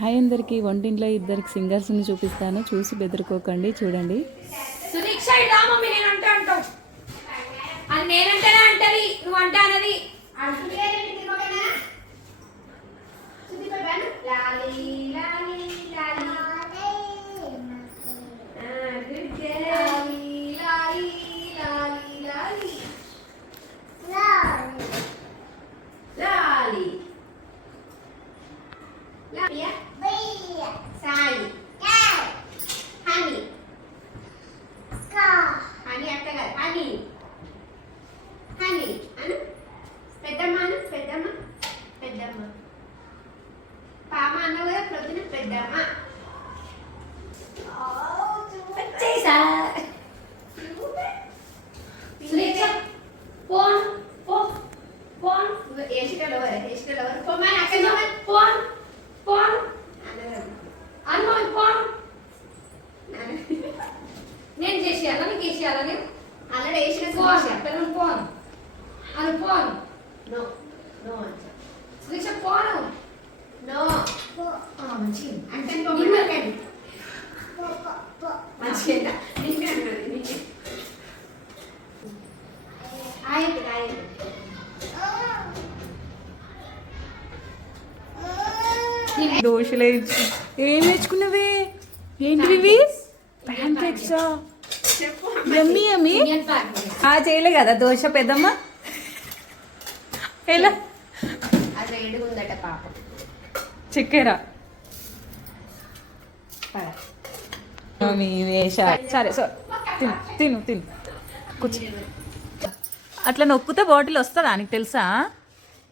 Hi అందరికి వంటింట్లో ఇద్దరికి సింగర్స్ని చూపిస్తాను. చూసి బెదరుకోకండి చూడండి. సుదీక్ష ఇలా మమ్మీ నేను అంటా అంటావు అది నేనంటేనే అంటది నువ్వు అంటా అన్నది. లాలి లాలి లాలి ఆ, good girl. లాలి లాలి లాలి లాలి లాలియా సాయి హనీ హనీ అట్ట కాదు హనీ హనీ అను పెద్దమ్మ అను పెద్దమ్మ పెద్దమ్మ పామ అన్నావు కదా ప్రొద్దున పెద్దమ్మ వచ్చేసా సురేష ఫోన్ ఫో ఫోన్ ఏసికలో ఏసికలో ఫోన్ మన అక్కడ ఫోన్ ఫోన్ అన్నో ఫోన్ నేను చేసేయాలా? నీకు వేసేయాలా నేను? అల్లడ వేసిన ఫోన్ చెప్పను ఫోన్ అది phone no no Sudiksha phone no మంచిగా అంటే మంచిగా నిమ్మకండి ఆయత ఆయత. దోశలే ఏం నేర్చుకున్నవే? ఏంటివి ఇవి? ప్యాన్ కేక్సా యమ్మీ యమ్మీ ఇండియన్ ఫ్లాగ్ ఆ చేయలే కదా దోశ పెద్దమ్మ? ఎలా? చక్కెర. సరే సో తిను తిను తిను. కూర్చో. అట్లా నొక్కితే బాటిల్ వస్తుందా? నీకు తెలుసా?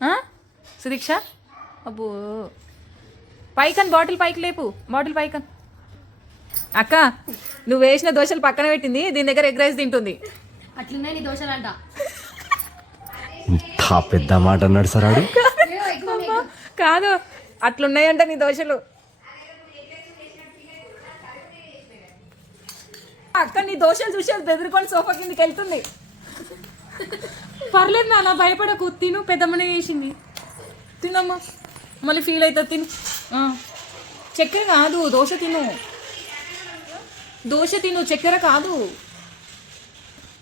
ఆ? సుదీక్ష? అబ్బో. పైకన్ బాటిల్ పైకి లేపు. బాటిల్ పైకన్. అక్క నువ్వు వేసిన దోశలు పక్కన పెట్టింది దీని దగ్గర ఎగ్ రైస్ తింటుంది. అట్లున్నాయి నీ దోశలంట. ఇంత పెద్ద మాట అన్నాడు సార్ ఆడు. కాదు అట్లున్నాయంట నీ దోశలు. అక్క నీ దోశలు చూసి అది బెదిరికొని సోఫా కిందకి వెళ్తుంది. పర్లేదు నాన్న భయపడకు. తిను పెద్దమ్మనే వేసింది తినమ్మా. మళ్ళీ ఫీల్ అవుతుంది తిను. చక్కెర కాదు దోశ తిను. దోశ తిను చక్కెర కాదు.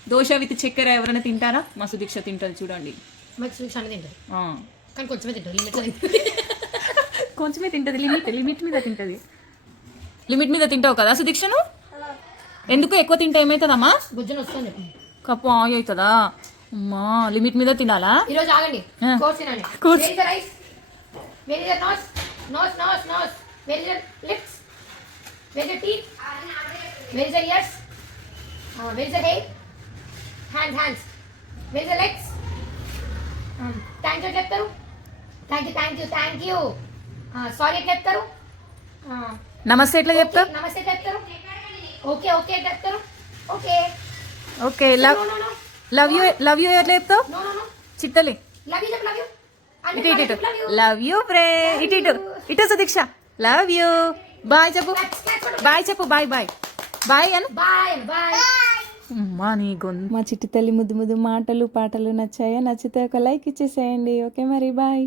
దోశ విత్ చక్కెర ఎవరైనా తింటారా? మా సుదీక్ష చూడండి. తింటారు ఆ. కానీ కొంచెమే తింటారు కొంచెమే తింటది లిమిట్ లిమిట్ మీద తింటది. లిమిట్ మీద తింటావు కదా సుదీక్షను? ఎందుకు ఎక్కువ తింటే ఏమవుతుందమ్మా గుజ్జును వస్తుంది కప్పు ఆయి అవుతుందా? అమ్మా లిమిట్ మీద తినాలా? ఈరోజు ఆగండి. ఆ. కోర్స్ తినండి Course. Very the rice very the nose nose nose nose very the lips very the teeth very the ears very the hair hands hands very the legs thank you చెప్తారు thank you thank you thank you sorry ఎట్లా చెప్తారు Ah, నమస్తే ఎట్లా చెప్తా okay, నమస్తే చెప్తారు okay okay చెప్తారు okay okay love no no no love you love you ఎట్లా చెప్తావు no no no చిట్టలి love you చెప్పు లవ్ యూ ఇటు ఇటు ఇటు. లవ్ యూ ఫ్రే ఇటు ఇటు. ఇటు సుదీక్ష. లవ్ యూ బాయ్ చెప్పు. బాయ్ చెప్పు. బాయ్ బాయ్ బాయ్ అను. బాయ్ బాయ్ అమ్మా నీ గొంతు. మా చిట్టి తల్లి ముద్దు ముద్దు మాటలు పాటలు నచ్చాయా? నచ్చితే ఒక లైక్ ఇచ్చేసేయండి. ఓకే మరి బాయ్